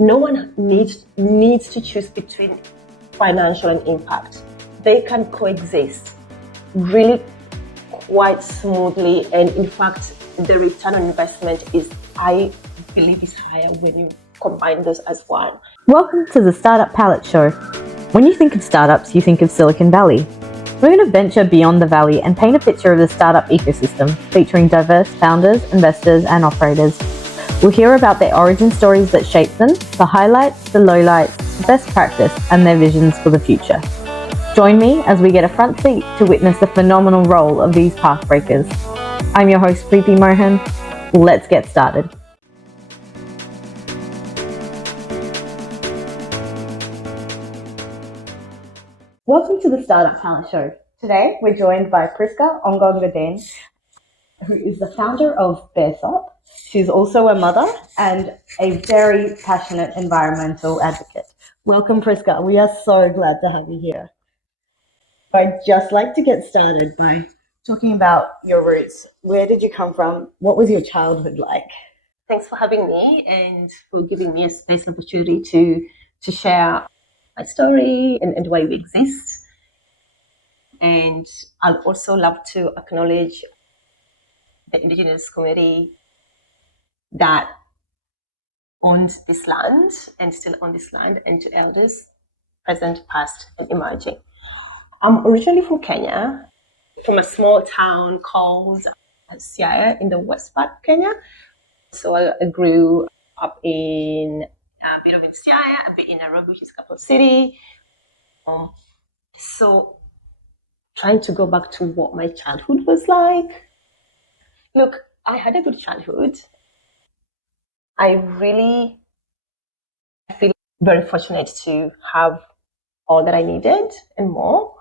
no one needs to choose between financial and impact. They can coexist really quite smoothly, and in fact the return on investment is, I believe, is higher when you combine those as one. Welcome to the Startup Palette Show. When you think of startups, you think of Silicon Valley. We're going to venture beyond the valley and paint a picture of the startup ecosystem, featuring diverse founders, investors, and operators. We'll hear about their origin stories that shape them, the highlights, the lowlights, the best practice, and their visions for the future. Join me as we get a front seat to witness the phenomenal role of these path breakers. I'm your host, Preeti Mohan. Let's get started. Welcome to the Startup Talent Show. Today, we're joined by Prisca Ongongadin, who is the founder of Baresop. She's also a mother and a very passionate environmental advocate. Welcome, Prisca. We are so glad to have you here. I'd just like to get started by talking about your roots. Where did you come from? What was your childhood like? Thanks for having me and for giving me a space and opportunity to share my story and why we exist. And I'd also love to acknowledge the Indigenous community that owns this land and still own this land, and to elders, present, past, and emerging. I'm originally from Kenya, from a small town called Siaya in the west part of Kenya. So I grew up in a bit of Siaya, a bit in Nairobi, which is capital city. So trying to go back to what my childhood was like. Look, I had a good childhood. I really feel very fortunate to have all that I needed and more.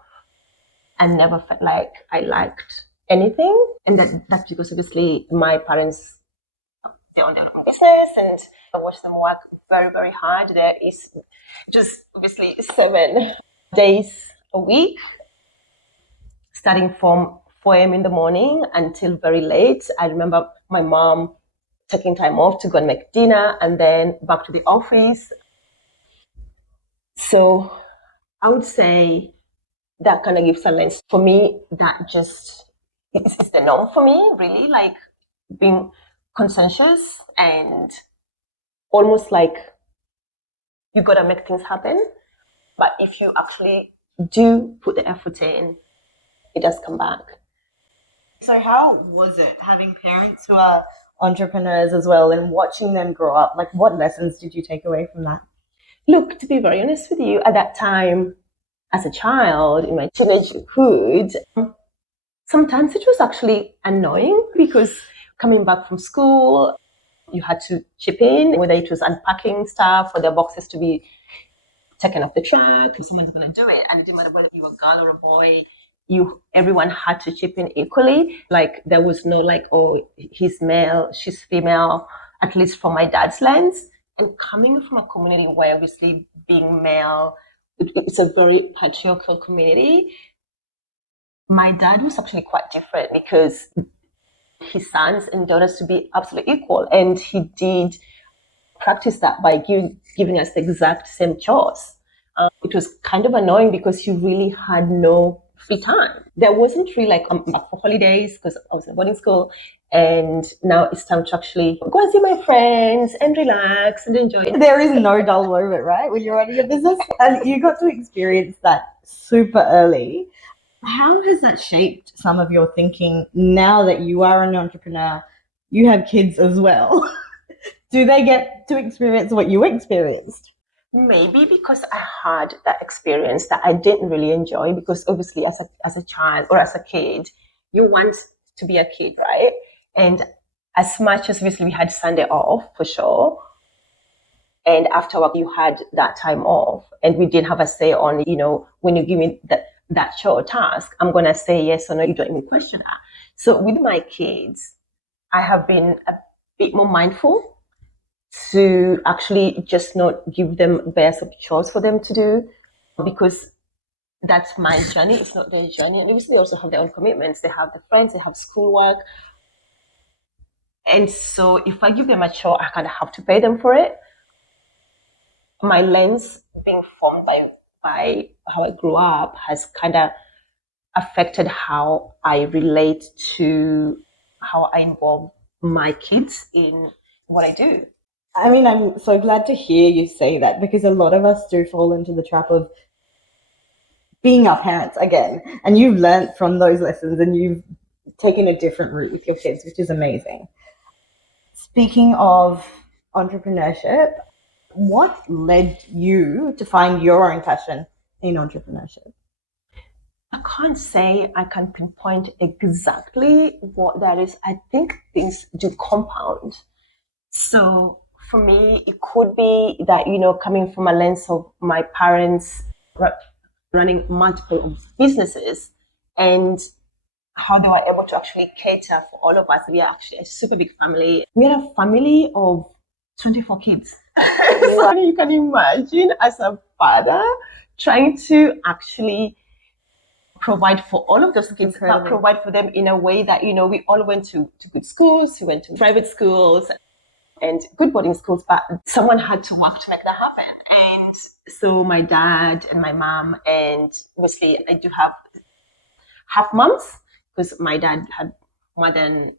I never felt like I lacked anything. And that's because obviously my parents, they own their own business and I watched them work very, very hard. There is just obviously 7 days a week, starting from 4 a.m. in the morning until very late. I remember my mom taking time off to go and make dinner and then back to the office. So I would say that kind of gives a lens. For me, that just is the norm for me, really, like being conscientious and almost like you gotta make things happen. But if you actually do put the effort in, it does come back. So how was it having parents who are entrepreneurs as well and watching them grow up? Like, what lessons did you take away from that? Look, to be very honest with you, at that time, as a child, in my teenagehood, sometimes it was actually annoying because coming back from school, you had to chip in, whether it was unpacking stuff or the boxes to be taken off the truck, or someone's going to do it. And it didn't matter whether you were a girl or a boy, everyone had to chip in equally. Like there was no like, oh, he's male, she's female, at least from my dad's lens. And coming from a community where obviously being male, it's a very patriarchal community. My dad was actually quite different because his sons and daughters to be absolutely equal. And he did practice that by giving us the exact same chores. It was kind of annoying because he really had no free time. There wasn't really like I'm back for holidays because I was in boarding school, and now it's time to actually go and see my friends and relax and enjoy. There is no dull moment, right, when you're running a business, and you got to experience that super early. How has that shaped some of your thinking now that you are an entrepreneur? You have kids as well. Do they get to experience what you experienced? Maybe because I had that experience that I didn't really enjoy, because obviously as a child or as a kid, you want to be a kid, right? And as much as obviously we had Sunday off for sure, and after work you had that time off, and we didn't have a say on, when you give me that chore task, I'm going to say yes or no, you don't even question that. So with my kids, I have been a bit more mindful to actually just not give them Baresop chores for them to do, because that's my journey, it's not their journey. And obviously they also have their own commitments. They have the friends, they have schoolwork. And so if I give them a chore, I kind of have to pay them for it. my lens being formed by how I grew up has kind of affected how I relate to how I involve my kids in what I do. I mean, I'm so glad to hear you say that, because a lot of us do fall into the trap of being our parents again. And you've learned from those lessons and you've taken a different route with your kids, which is amazing. Speaking of entrepreneurship, what led you to find your own passion in entrepreneurship? I can't say I can pinpoint exactly what that is. I think things do compound. So for me, it could be that, coming from a lens of my parents running multiple businesses and how they were able to actually cater for all of us. We are actually a super big family. We are a family of 24 kids. So you can imagine as a father trying to actually provide for all of those kids, but provide for them in a way that, we all went to good schools, we went to private schools and good boarding schools, but someone had to work to make that happen. And so my dad and my mom, and obviously I do have half moms because my dad had more than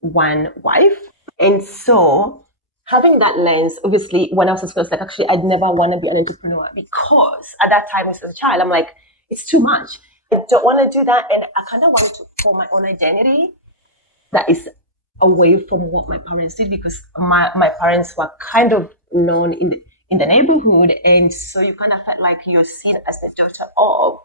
one wife. And so having that lens, obviously, when I was in school, I was like, actually, I'd never want to be an entrepreneur because at that time, as a child, I'm like, it's too much. I don't want to do that. And I kind of wanted to form my own identity that is away from what my parents did, because my parents were kind of known in the neighborhood. And so you kind of felt like you're seen as the daughter of.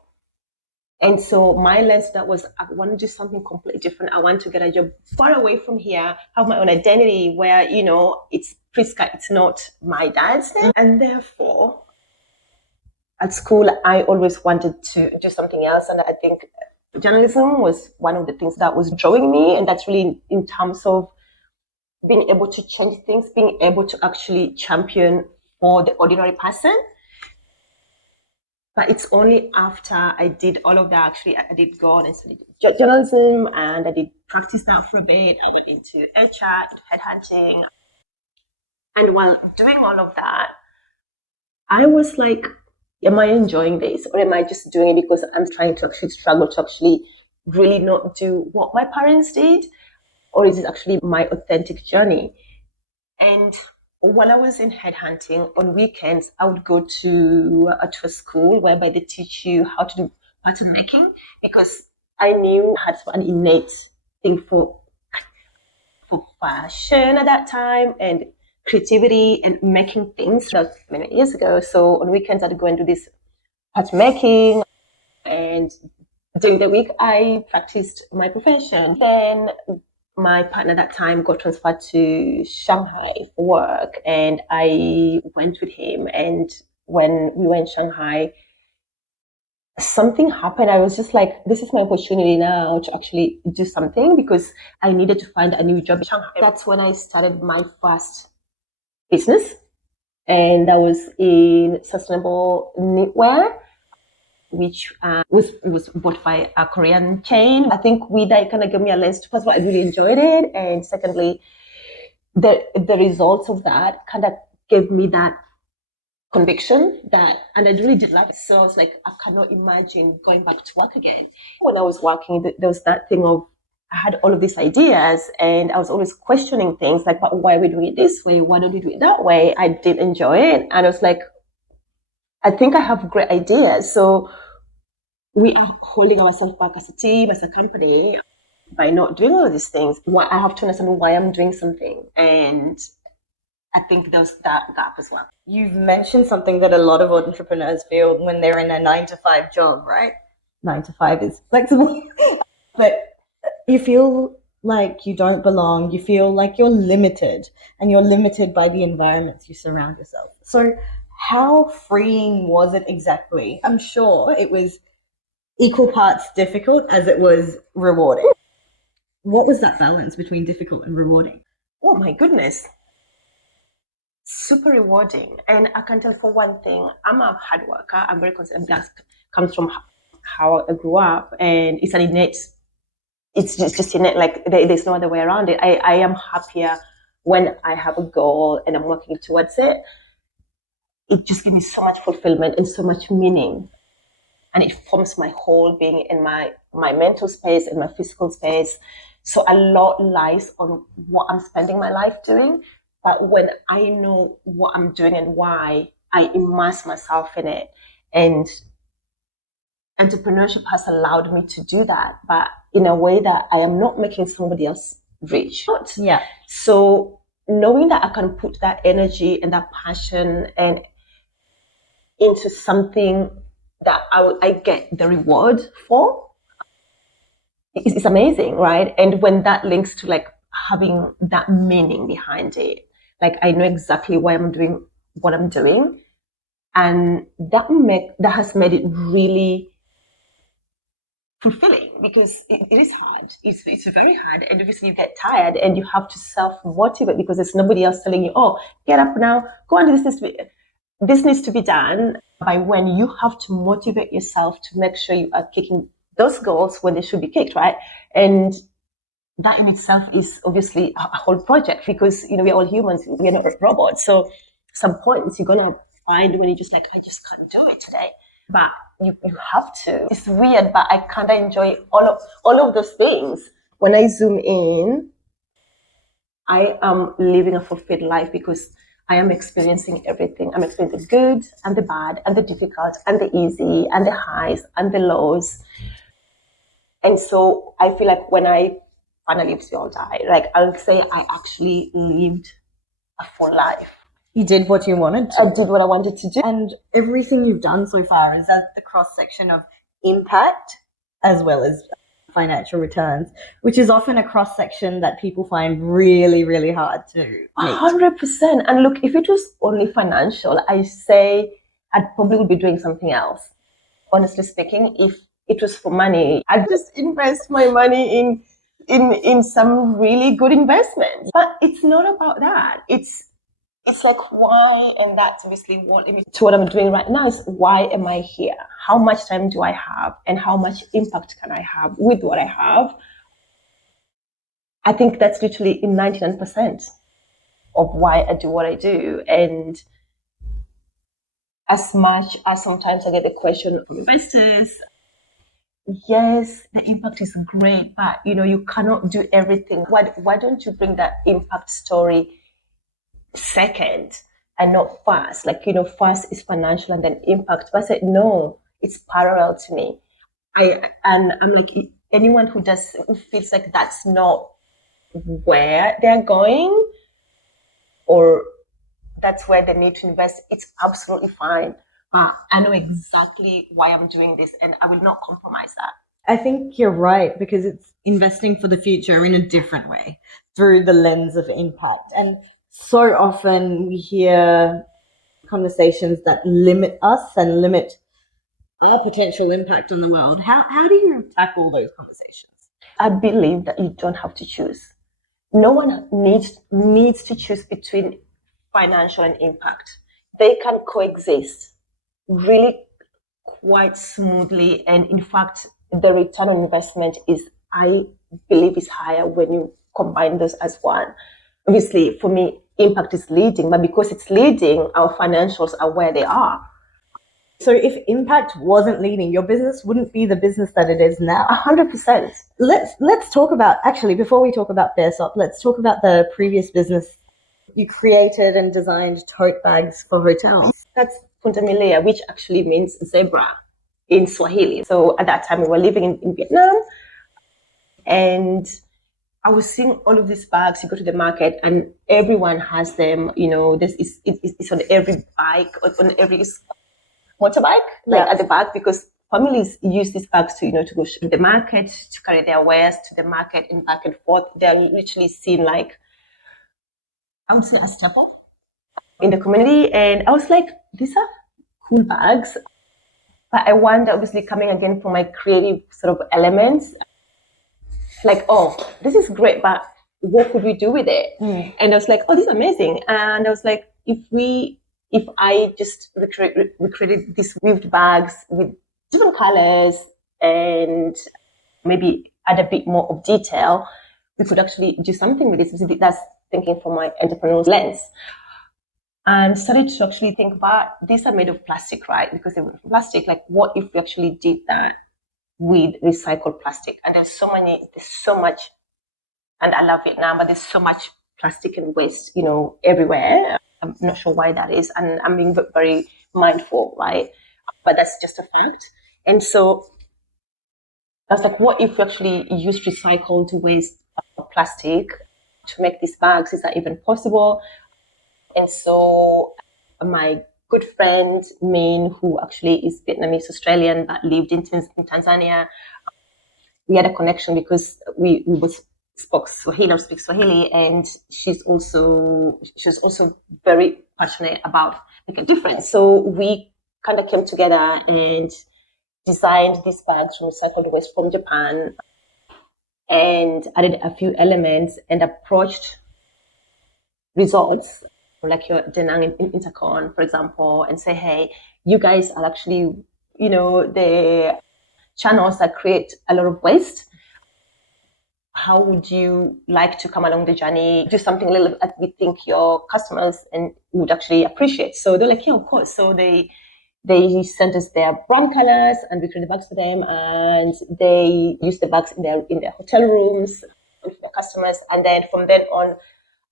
And so my lens that was, I want to do something completely different. I want to get a job far away from here, have my own identity where, it's Prisca, it's not my dad's name. And therefore, at school, I always wanted to do something else. And I think journalism was one of the things that was drawing me. And that's really in terms of being able to change things, being able to actually champion for the ordinary person. But it's only after I did all of that, actually, I did go on and study journalism, and I did practice that for a bit. I went into HR, into headhunting. And while doing all of that, I was like, am I enjoying this? Or am I just doing it because I'm trying to actually struggle to actually really not do what my parents did? Or is it actually my authentic journey? And when I was in headhunting on weekends, I would go to a school whereby they teach you how to do pattern making, because I knew I had an innate thing for fashion at that time and creativity and making things. That was many years ago. So on weekends, I'd go and do this pattern making, and during the week, I practiced my profession. Then my partner at that time got transferred to Shanghai for work, and I went with him. And when we were in Shanghai, something happened. I was just like, this is my opportunity now to actually do something, because I needed to find a new job in Shanghai. That's when I started my first business, and that was in sustainable knitwear, which was bought by a Korean chain. I think that kind of gave me a lens to, first of all, I really enjoyed it, and secondly, the results of that kind of gave me that conviction and I really did like it. So I was like, I cannot imagine going back to work again. When I was working, there was that thing of, I had all of these ideas and I was always questioning things like, but why are we doing it this way? Why don't we do it that way? I did enjoy it. And I was like, I think I have great ideas. So we are holding ourselves back as a team, as a company, by not doing all of these things. I have to understand why I'm doing something. And I think there's that gap as well. You've mentioned something that a lot of entrepreneurs feel when they're in a 9-to-5 job, right? 9 to 5 is flexible, but you feel like you don't belong. You feel like you're limited, and you're limited by the environments you surround yourself. So how freeing was it exactly? I'm sure it was equal parts difficult as it was rewarding. What was that balance between difficult and rewarding? Oh my goodness. Super rewarding. And I can tell for one thing, I'm a hard worker. I'm very consistent. That comes from how I grew up, and it's an innate, it's just innate, like there's no other way around it. I am happier when I have a goal and I'm working towards it. it just gives me so much fulfillment and so much meaning. And it forms my whole being in my mental space and my physical space. So a lot lies on what I'm spending my life doing. But when I know what I'm doing and why, I immerse myself in it. And entrepreneurship has allowed me to do that, but in a way that I am not making somebody else rich. Yeah. So knowing that I can put that energy and that passion and into something that I get the reward for, it's amazing, right? And when that links to like having that meaning behind it, like I know exactly why I'm doing what I'm doing, and that has made it really fulfilling, because it is hard. It's very hard, and obviously you get tired and you have to self motivate because there's nobody else telling you, oh, get up now, go and do this needs to be done. By when you have to motivate yourself to make sure you are kicking those goals when they should be kicked, right? And that in itself is obviously a whole project, because we're all humans, we're not robots. So some points you're gonna find when you're just like, I just can't do it today. But you have to. It's weird, but I kind of enjoy all of those things. When I zoom in, I am living a fulfilled life because I am experiencing everything. I'm experiencing the good and the bad and the difficult and the easy and the highs and the lows. And so I feel like when I finally live, we all die, like I'll say I actually lived a full life. You did what you wanted to. I did what I wanted to do. And everything you've done so far is at the cross section of impact as well as financial returns, which is often a cross section that people find really, really hard to meet. 100%. And look, if it was only financial, I say I'd probably would be doing something else. Honestly speaking, if it was for money, I'd just invest my money in some really good investment. But it's not about that. It's like, why? And that's obviously what I'm doing right now is, why am I here? How much time do I have? And how much impact can I have with what I have? I think that's literally in 99% of why I do what I do. And as much as sometimes I get the question from investors, yes, the impact is great, but you cannot do everything. Why don't you bring that impact story second and not first? Like, first is financial and then impact. But I said, no, it's parallel to me. And I'm like, anyone who feels like that's not where they're going, or that's where they need to invest, it's absolutely fine. But I know exactly why I'm doing this, and I will not compromise that. I think you're right, because it's investing for the future in a different way through the lens of impact. And so often we hear conversations that limit us and limit our potential impact on the world. How do you tackle those conversations? I believe that you don't have to choose. No one needs to choose between financial and impact. They can coexist really quite smoothly. And in fact, the return on investment I believe, is higher when you combine those as one. Obviously, for me, impact is leading, but because it's leading, our financials are where they are. So if impact wasn't leading, your business wouldn't be the business that it is now. 100%. Let's talk about, actually, before we talk about Baresop, let's talk about the previous business. You created and designed tote bags for hotels. That's Pundamilia, which actually means zebra in Swahili. So at that time we were living in Vietnam, and I was seeing all of these bags. You go to the market and everyone has them. It's on every bike, on every motorbike, like at the back, because families use these bags to go to the market, to carry their wares to the market and back and forth. They're literally seen like, I would say, a staple in the community. And I was like, these are cool bags. But I wonder, obviously, coming again from my creative sort of elements, like, oh, this is great, but what could we do with it? And I was like, oh, this is amazing. And I was like, if I just recreated these weaved bags with different colors and maybe add a bit more of detail, we could actually do something with this. That's thinking from my entrepreneurial lens. and started to actually think about these are made of plastic, right? Because they were plastic. Like, what if we actually did that with recycled plastic? And there's so much, and I love Vietnam, but there's so much plastic and waste, everywhere. I'm not sure why that is, and I'm being very mindful, right? But that's just a fact. And so I was like, what if we actually use recycled waste plastic to make these bags? Is that even possible? And so my good friend Min, who actually is Vietnamese Australian but lived in Tanzania, we had a connection because we both spoke Swahili or speak Swahili, and she's also very passionate about making a difference. So we kind of came together and designed these bags from recycled waste from Japan, and added a few elements and approached resorts like your Denang in Intercon, for example, and say, hey, you guys are actually, the channels that create a lot of waste. How would you like to come along the journey, do something a little that we think your customers and would actually appreciate? So they're like, yeah, of course. So they sent us their brand colors, and we created the bags for them, and they use the bags in their hotel rooms with their customers. And then from then on,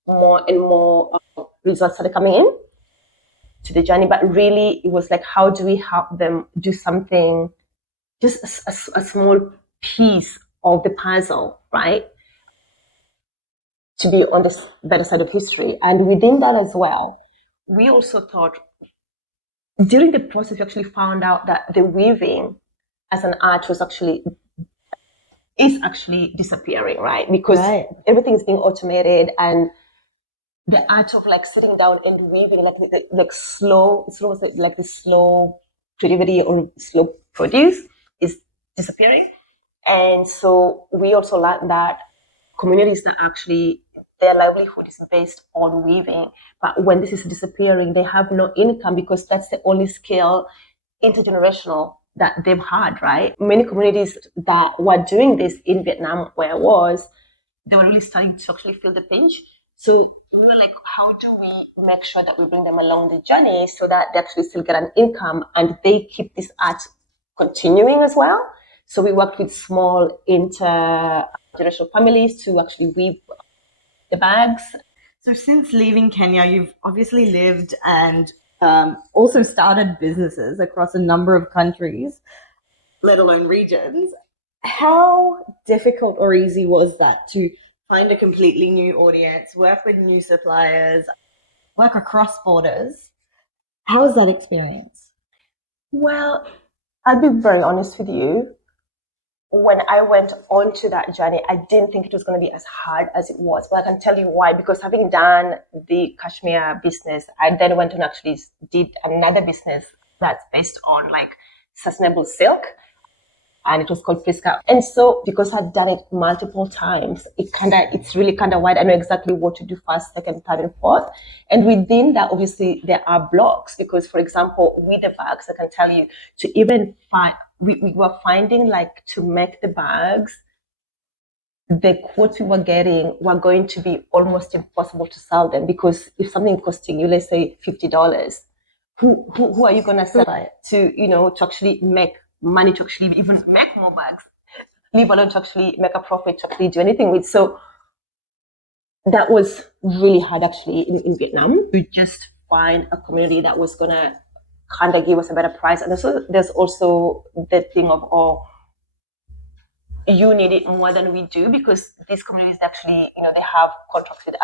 more and more results started coming in to the journey. But really, it was like, how do we help them do something, just a small piece of the puzzle, right? To be on this better side of history. And within that as well, we also thought, during the process, we actually found out that the weaving as an art is actually disappearing, right? Because everything is being automated, and the art of like sitting down and weaving, like slow, it's almost like the slow creativity or slow produce is disappearing. And so we also learned that communities that actually their livelihood is based on weaving, but when this is disappearing, they have no income because that's the only skill, intergenerational, that they've had, right? Many communities that were doing this in Vietnam, where I was, they were really starting to actually feel the pinch. So we were like, how do we make sure that we bring them along the journey so that they actually still get an income and they keep this art continuing as well? So we worked with small intergenerational families to actually weave the bags. So since leaving Kenya, you've obviously lived and also started businesses across a number of countries, let alone regions. How difficult or easy was that to find a completely new audience, work with new suppliers, work across borders? How was that experience? Well, I'll be very honest with you. When I went onto that journey, I didn't think it was going to be as hard as it was. But I can tell you why. Because having done the Kashmir business, I then went and actually did another business that's based on like sustainable silk, and it was called Prisca. And so because I'd done it multiple times, it's really kind of wide. I know exactly what to do first, second, third, and fourth. And within that, obviously, there are blocks because, for example, with the bags, I can tell you to even find, we were finding like to make the bags, the quotes we were getting were going to be almost impossible to sell them because if something costing you, let's say $50, who are you going to sell it to, to actually make money, to actually even make more bags, leave alone to actually make a profit, to actually do anything with. So that was really hard actually in Vietnam to just find a community that was going to kind of give us a better price. And there's also the thing of, you need it more than we do because these communities actually, they have contracts with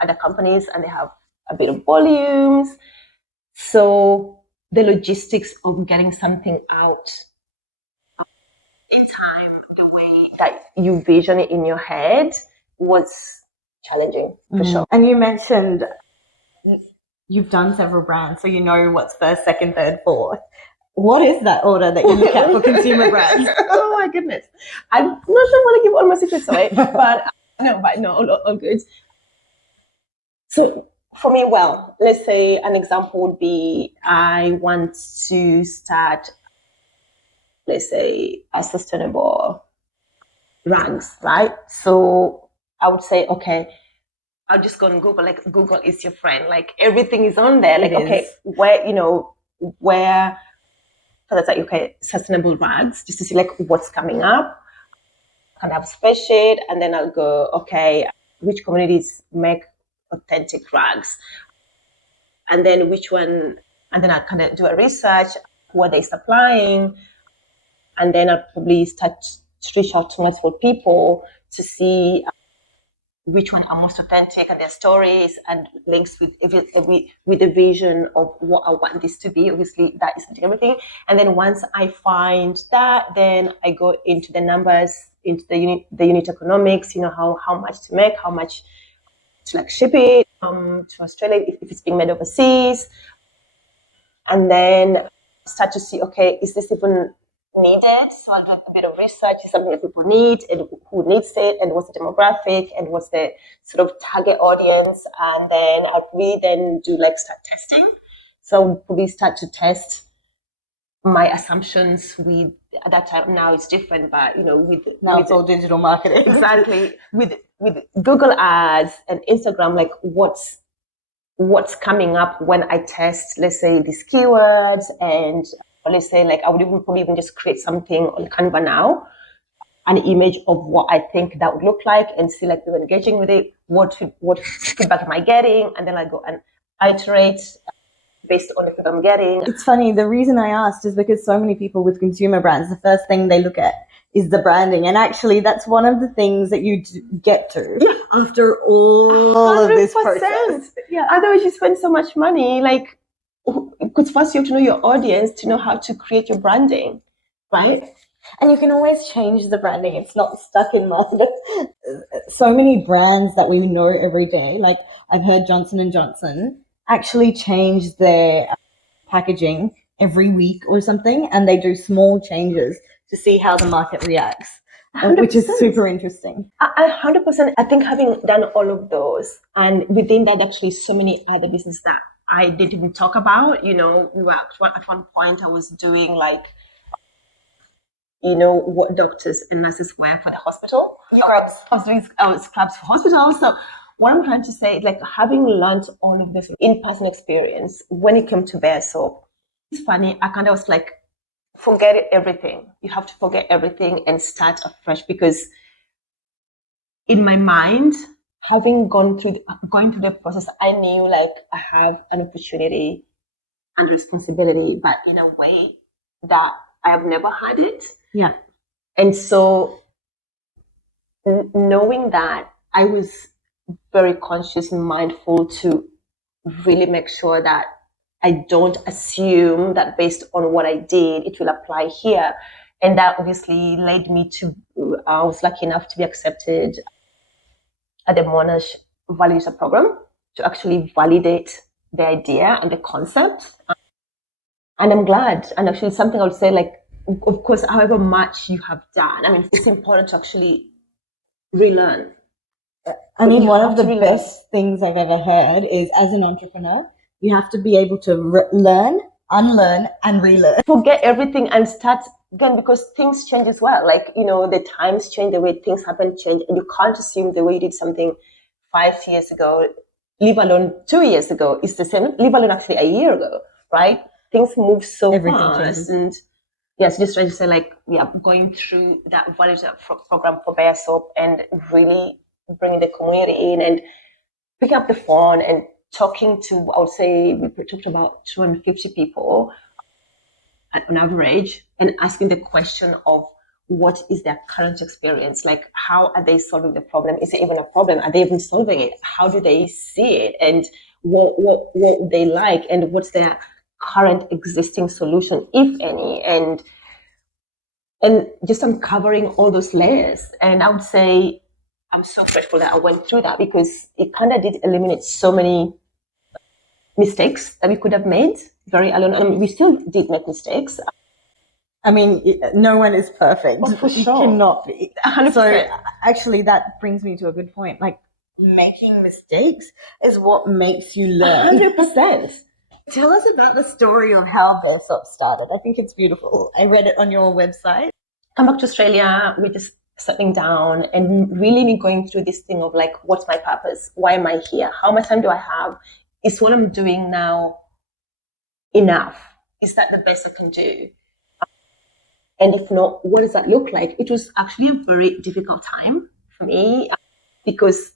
other companies and they have a bit of volumes. So the logistics of getting something out in time, the way that you vision it in your head, was challenging for sure. And you mentioned you've done several brands, so you know what's first, second, third, fourth. What is that order that you look at for consumer brands? Oh my goodness. I'm not sure I want to give all my secrets away, but no, all good. So for me, well, let's say an example would be I want to start, let's say, a sustainable rugs, right? So I would say, okay, I'll just go on Google. Like Google is your friend. Like everything is on there. Like, It okay, is. where so that's like, okay, sustainable rags, just to see like what's coming up. I can have a spreadsheet, and then I'll go, okay, which communities make authentic rags, and then which one, and then I kind of do a research, who are they supplying, and then I'll probably start to reach out to multiple people to see which one are most authentic and their stories and links with with the vision of what I want this to be. Obviously, that isn't everything. And then once I find that, then I go into the numbers, into the unit economics. How much to make, how much to like ship it to Australia if it's being made overseas, and then start to see, okay, is this even needed? So I do a bit of research, is something that people need, and who needs it, and what's the demographic, and what's the sort of target audience, and then I'll probably then do like start testing. So I'll probably start to test my assumptions with, at that time, now it's different, but Now it's all digital marketing. exactly, with Google ads and Instagram, like what's coming up when I test, let's say, these keywords, and let's say like I would probably even just create something on Canva now, an image of what I think that would look like, and see like people engaging with it, what feedback am I getting, and then I go and iterate based on the feedback I'm getting. It's funny, the reason I asked is because so many people with consumer brands, the first thing they look at is the branding, and actually that's one of the things that you get to after all of this process. Yeah, otherwise you spend so much money, like, because first you have to know your audience to know how to create your branding, right? And you can always change the branding. It's not stuck in mud. So many brands that we know every day, like I've heard Johnson & Johnson actually change their packaging every week or something, and they do small changes to see how the market reacts, 100%. which is super interesting. 100%. I think having done all of those, and within that, actually, so many other businesses that I didn't even talk about. We were at one point, I was doing like, what doctors and nurses wear for the hospital. I was doing scrubs for hospitals. So what I'm trying to say is, like, having learned all of this in-person experience, when it came to Baresop, it's funny, I kind of was like, forget everything. You have to forget everything and start afresh, because in my mind, having going through the process, I knew like I have an opportunity and responsibility, but in a way that I have never had it. Yeah. And so knowing that, I was very conscious and mindful to really make sure that I don't assume that based on what I did, it will apply here. And that obviously led me to, I was lucky enough to be accepted at the Monash Value Program to actually validate the idea and the concept. And I'm glad. And actually something I would say, like, of course, however much you have done, I mean, it's important to actually relearn. I mean, one of the best things I've ever heard is, as an entrepreneur, you have to be able to learn, unlearn, and relearn. Forget everything and start again, because things change as well. Like, the times change, the way things happen change, and you can't assume the way you did something 5 years ago, leave alone 2 years ago, is the same, leave alone actually a year ago, right? Things move so fast. Changes. And yes, just trying to say, like, going through that value program for Baresop and really bringing the community in and picking up the phone and talking to, I would say, we talked about 250 people on average, and asking the question of what is their current experience? Like, how are they solving the problem? Is it even a problem? Are they even solving it? How do they see it? And what would they like? And what's their current existing solution, if any? And just uncovering all those layers. And I would say I'm so grateful that I went through that, because it kind of did eliminate so many mistakes that we could have made very early on. I mean, we still did make mistakes. I mean, no one is perfect. Oh, for sure. You cannot be. 100%. So actually, that brings me to a good point. Like, making mistakes is what makes you learn. 100%. Tell us about the story of how Baresop started. I think it's beautiful. I read it on your website. Come back to Australia. We just settling down and really going through this thing of like, what's my purpose? Why am I here? How much time do I have? Is what I'm doing now enough? Is that the best I can do? And if not, what does that look like? It was actually a very difficult time for me because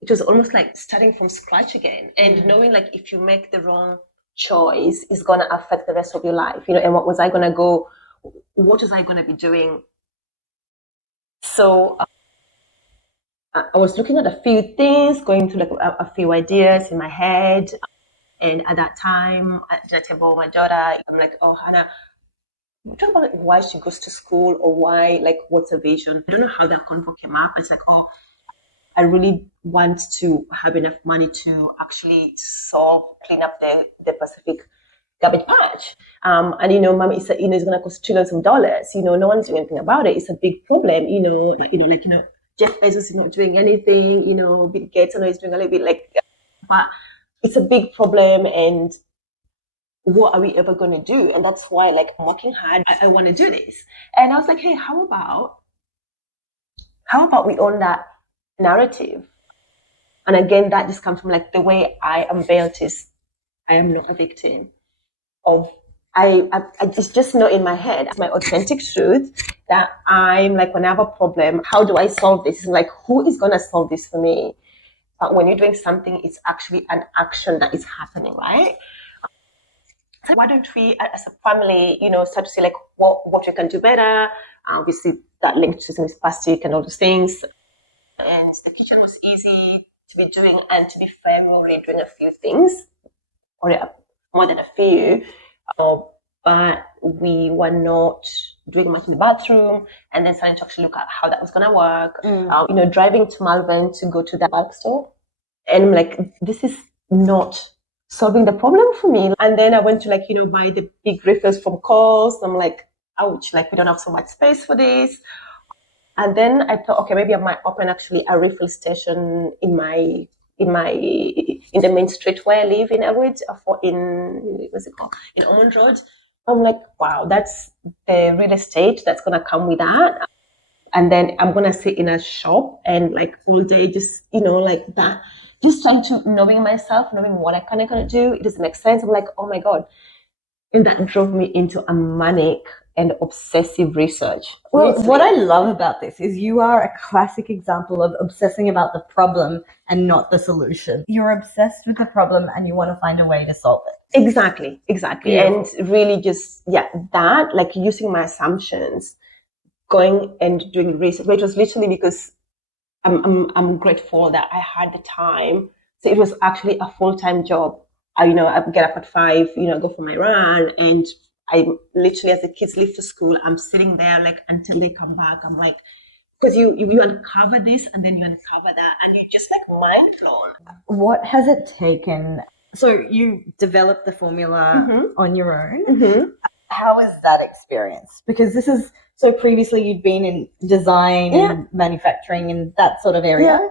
it was almost like starting from scratch again and knowing like if you make the wrong choice is going to affect the rest of your life, and what was I going to be doing? So I was looking at a few things, going through like a few ideas in my head. And at that time, at the table with my daughter, I'm like, oh, Hannah, talk about like why she goes to school or why, like, what's her vision? I don't know how that convo came up. It's like, oh, I really want to have enough money to actually clean up the Pacific garbage patch. And mom, it's it's going to cost trillions of dollars. No one's doing anything about it. It's a big problem. Jeff Bezos is not doing anything. Bill Gates, I know he's doing a little bit like, but it's a big problem. And what are we ever going to do? And that's why, like, I'm working hard. I want to do this. And I was like, hey, how about we own that narrative? And again, that just comes from like the way I am built is I am not a victim of it's just not in my head. It's my authentic truth that I'm like, when I have a problem, how do I solve this? It's like, who is gonna solve this for me? But when you're doing something, it's actually an action that is happening, right? So why don't we, as a family, start to see like what we can do better? Obviously, that linked to some plastic and all those things. And the kitchen was easy to be doing, and to be fair, we were already doing a few things, or more than a few, but we were not doing much in the bathroom. And then starting to actually look at how that was going to work. Driving to Malvern to go to the bulk store, and I'm like, this is not solving the problem for me. And then I went to like buy the big refills from Coles. I'm like, ouch, like we don't have so much space for this. And then I thought, okay, maybe I might open actually a refill station in the main street where I live in Elwood, what's it called, in Ormond Road. I'm like, wow, that's the real estate that's gonna come with that. And then I'm gonna sit in a shop and like all day, just like that, just trying to knowing myself, knowing what I kind of gonna do. It doesn't make sense. I'm like, oh my god, and that drove me into a manic and obsessive research. Well, what I love about this is you are a classic example of obsessing about the problem and not the solution. You're obsessed with the problem and you want to find a way to solve it. Exactly. Yeah. And really just, that, like using my assumptions, going and doing research, which was literally because I'm grateful that I had the time. So it was actually a full-time job. I get up at 5, go for my run, and I literally, as the kids leave for school, I'm sitting there like until they come back. I'm like, because you uncover this and then you uncover that, and you're just like mind blown. What has it taken? So you developed the formula on your own. How is that experience? Because this is, so previously you'd been in design and manufacturing and that sort of area.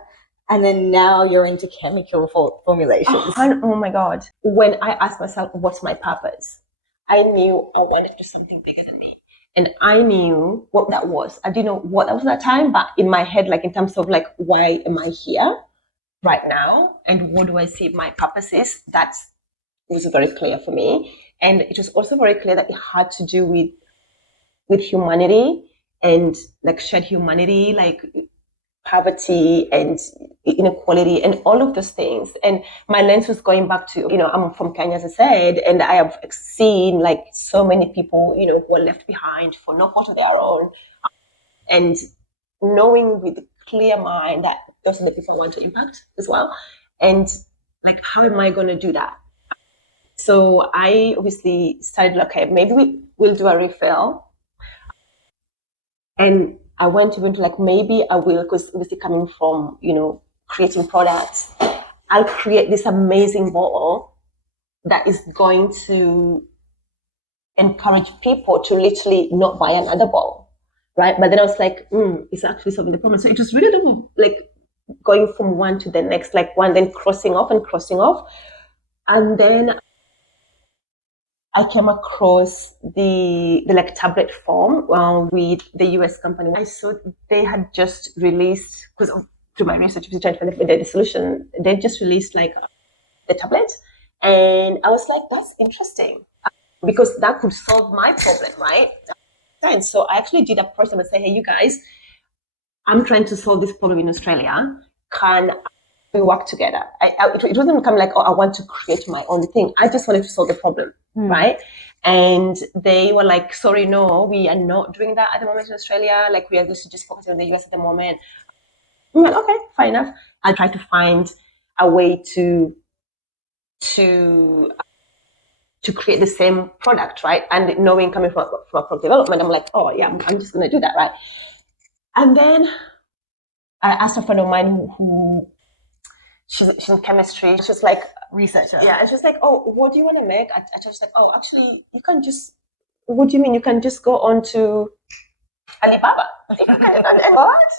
And then now you're into chemical formulations. Oh my God. When I asked myself, what's my purpose? I knew I wanted to do something bigger than me. And I knew what that was. I didn't know what that was at that time, but in my head, like in terms of like, why am I here right now? And what do I see my purpose is? That was very clear for me. And it was also very clear that it had to do with humanity and like shared humanity, like poverty and inequality and all of those things. And my lens was going back to, I'm from Kenya, as I said, and I have seen like so many people, who are left behind for no fault of their own. And knowing with a clear mind that those are the people I want to impact as well. And like, how am I going to do that? So I obviously started, okay, maybe we'll do a refill. And I went even to like, maybe I will, because obviously coming from, creating products, I'll create this amazing bottle that is going to encourage people to literally not buy another bottle, right? But then I was like, it's actually solving the problem. So it was really like going from one to the next, like one, then crossing off. And then I came across the like tablet form with the US company. I saw they had just released, because through my research, trying to find the solution, they just released like the tablet, and I was like, that's interesting because that could solve my problem, right? And so I actually did approach them and say, hey, you guys, I'm trying to solve this problem in Australia. Can we work together? It wasn't come like, oh, I want to create my own thing. I just wanted to solve the problem, right? And they were like, sorry, no, we are not doing that at the moment in Australia. Like, we are just focusing on the US at the moment. I'm like, okay, fine enough. I try to find a way to create the same product, right? And knowing coming from a product development, I'm like, oh yeah, I'm just gonna do that, right? And then I asked a friend of mine who she's in chemistry. She's like Researcher. yeah, and she's like, oh, what do you want to make? I was like, oh, actually, you can just. What do you mean? You can just go on to Alibaba. And what?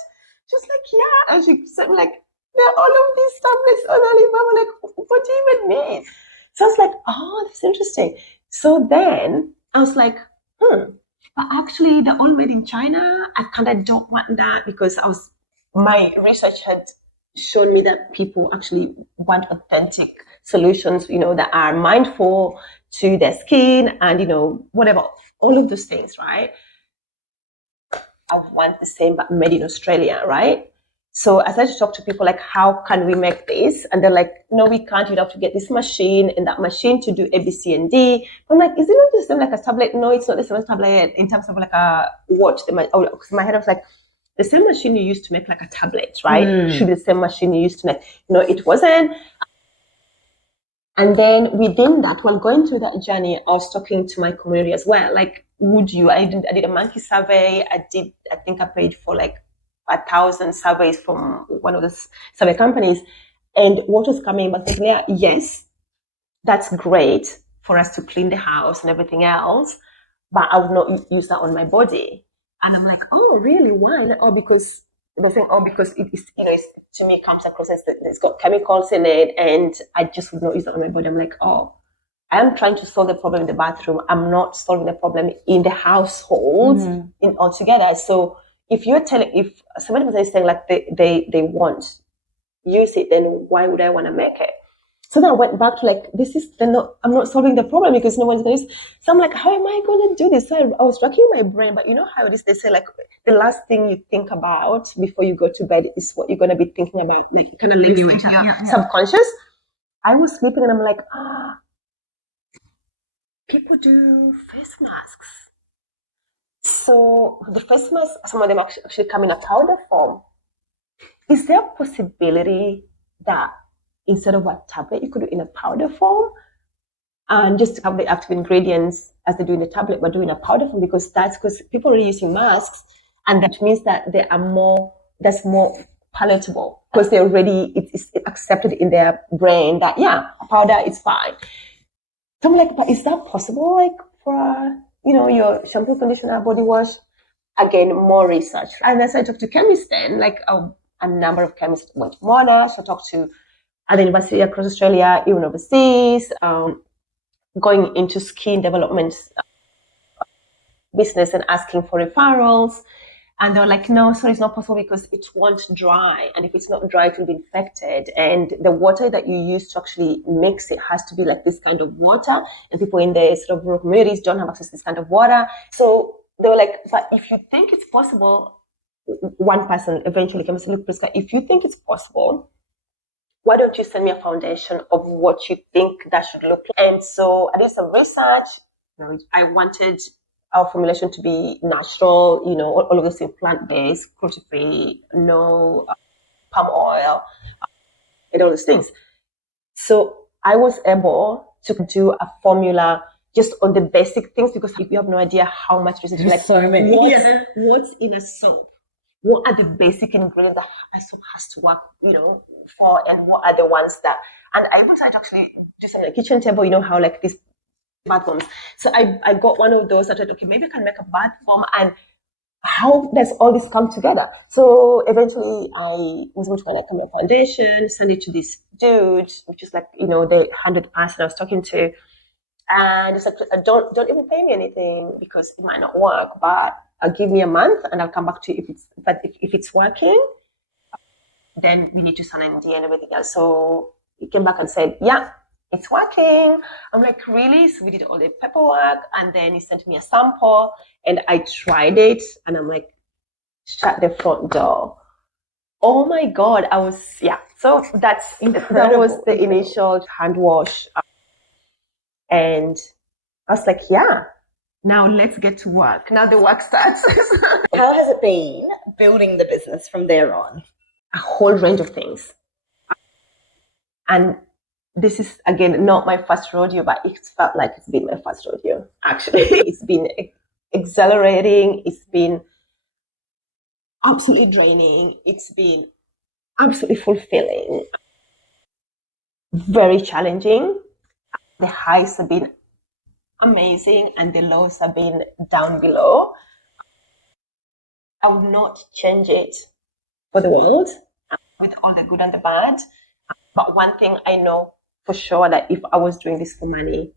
She's like, yeah, and she said like, there are all of these tablets on Alibaba. Like, what do you even mean? So I was like, oh, that's interesting. So then I was like, but actually, they're all made in China. I kind of don't want that because my research had shown me that people actually want authentic solutions, that are mindful to their skin and, whatever, all of those things, right? I want the same, but made in Australia, right? So I started to talk to people like, how can we make this? And they're like, no, we can't. You'd have to get this machine and that machine to do A, B, C, and D. I'm like, is it not the same like a tablet? No, it's not the same as a tablet in terms of like a watch. Because my head was like, the same machine you used to make like a tablet, right? Should be the same machine you used to make. No, it wasn't. And then within that, while going through that journey, I was talking to my community as well. Like, would you? I did a monkey survey. I think I paid for like 1,000 surveys from one of the survey companies. And what was coming back was, yeah, yes, that's great for us to clean the house and everything else, but I would not use that on my body. And I'm like, oh, really? Why? Oh, because they're saying, oh, because it's to me, it comes across as it's got chemicals in it, and I just would not use it on my body. I'm like, oh, I'm trying to solve the problem in the bathroom. I'm not solving the problem in the household in altogether. So if somebody is saying like they won't use it, then why would I want to make it? So then I went back to like, I'm not solving the problem because no one's going to use. So I'm like, how am I going to do this? So I was racking my brain, but you know how it is? They say like the last thing you think about before you go to bed is what you're going to be thinking about. Like it kind of links into your subconscious. I was sleeping and I'm like, people do face masks. So the face masks, some of them actually come in a powder form. Is there a possibility that instead of a tablet, you could do it in a powder form and just have the active ingredients as they do in the tablet, but do in a powder form? Because people are using masks, and that means that that's more palatable because they're already, it's accepted in their brain that, yeah, a powder is fine. So I'm like, but is that possible? Like for, your shampoo, conditioner, body wash? Again, more research. And as I talked to chemists then, like a number of chemists went to Monash. I talked to other universities across Australia, even overseas, going into skin development business and asking for referrals. And they were like, no, sorry, it's not possible because it won't dry. And if it's not dry, it will be infected. And the water that you use to actually mix it has to be like this kind of water. And people in the sort of rural communities don't have access to this kind of water. So they were like, but if you think it's possible, one person eventually came and said, look, Prisca, if you think it's possible, why don't you send me a foundation of what you think that should look like? And so I did some research. I wanted our formulation to be natural, all of those things, plant-based, cruelty-free, no palm oil, and all those things. So I was able to do a formula just on the basic things, because if you have no idea how much research, like so many. What's in a soap? What are the basic ingredients that a soap has to work, for, and what are the ones that, and I even tried to actually do some like kitchen table, how like these bath bombs. So I got one of those. I thought, okay, maybe I can make a bath bomb, and how does all this come together? So eventually I was able to find a foundation, send it to this dude, which is like, the 100th person I was talking to. And it's like, don't even pay me anything because it might not work, but give me a month and I'll come back to you if it's working, then we need to sign an NDA and everything else. So he came back and said, yeah, it's working. I'm like, really? So we did all the paperwork and then he sent me a sample and I tried it and I'm like, shut the front door. Oh my God. So that was the initial hand wash. And I was like, yeah, now let's get to work. Now the work starts. How has it been building the business from there on? A whole range of things. And this is, again, not my first rodeo, but it felt like it's been my first rodeo, actually. It's been exhilarating. It's been absolutely draining. It's been absolutely fulfilling. Very challenging. The highs have been amazing and the lows have been down below. I would not change it for the world, with all the good and the bad. But one thing I know for sure, that if I was doing this for money,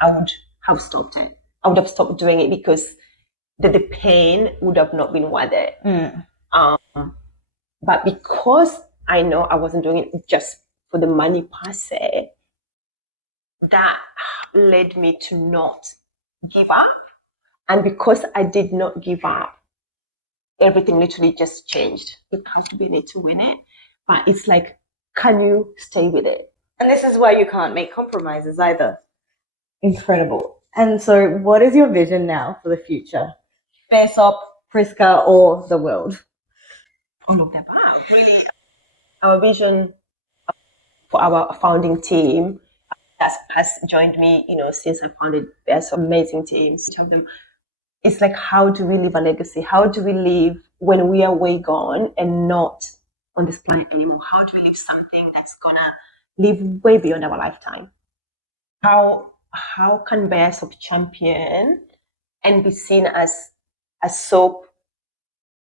I would have stopped it. I would have stopped doing it because the pain would have not been worth it. But because I know I wasn't doing it just for the money per se, that led me to not give up. And because I did not give up, everything literally just changed. You have to be in it to win it. But it's like, can you stay with it? And this is why you can't make compromises either. Incredible. And so what is your vision now for the future? Baresop, Prisca, or the world? All of the above, really. Our vision for our founding team has joined me, since I founded Baresop. Amazing teams. Tell them, it's like, how do we leave a legacy? How do we live when we are way gone and not on this planet anymore? How do we leave something that's gonna live way beyond our lifetime? How can Baresop champion and be seen as a soap?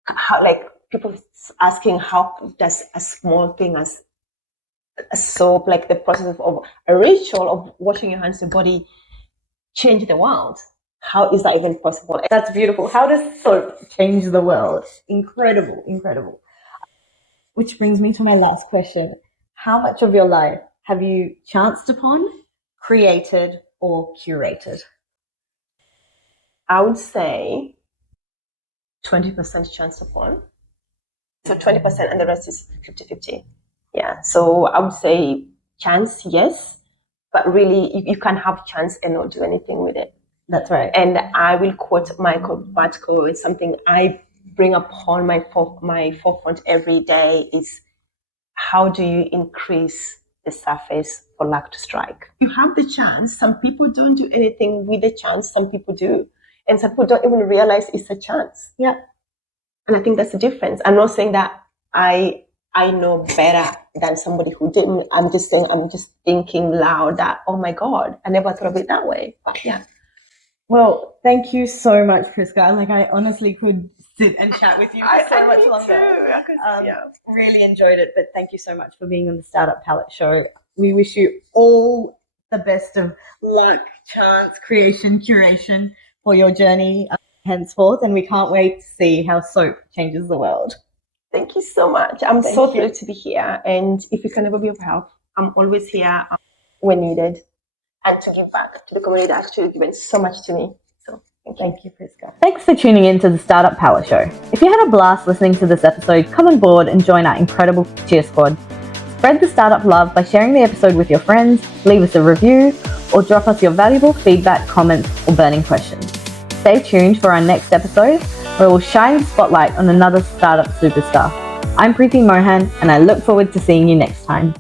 How, like, people asking, how does a small thing as a soap, like the process of a ritual of washing your hands and body, change the world? How is that even possible? That's beautiful. How does soap change the world? Incredible, incredible. Which brings me to my last question. How much of your life have you chanced upon, created, or curated? I would say 20% chance upon. So 20% and the rest is 50-50. Yeah. So I would say chance, yes. But really, you can have chance and not do anything with it. That's right. And I will quote Michael Bartko. It's something I bring upon my forefront every day, is how do you increase the surface for luck to strike? You have the chance. Some people don't do anything with the chance. Some people do. And some people don't even realize it's a chance. Yeah. And I think that's the difference. I'm not saying that I know better than somebody who didn't. I'm just thinking loud that, oh my God, I never thought of it that way. But yeah. Well, thank you so much, Prisca. Like, I honestly could sit and chat with you for so much longer. Really enjoyed it, but thank you so much for being on the Startup Palette Show. We wish you all the best of luck, chance, creation, curation for your journey henceforth, and we can't wait to see how soap changes the world. Thank you so much. I'm so thrilled to be here, and if you can ever be of help, I'm always here when needed. And to give back to the community that actually given so much to me. So thank you, Prisca. Thanks for tuning in to the Startup Palette Show. If you had a blast listening to this episode, come on board and join our incredible cheer squad. Spread the startup love by sharing the episode with your friends, leave us a review, or drop us your valuable feedback, comments, or burning questions. Stay tuned for our next episode, where we'll shine the spotlight on another startup superstar. I'm Preeti Mohan, and I look forward to seeing you next time.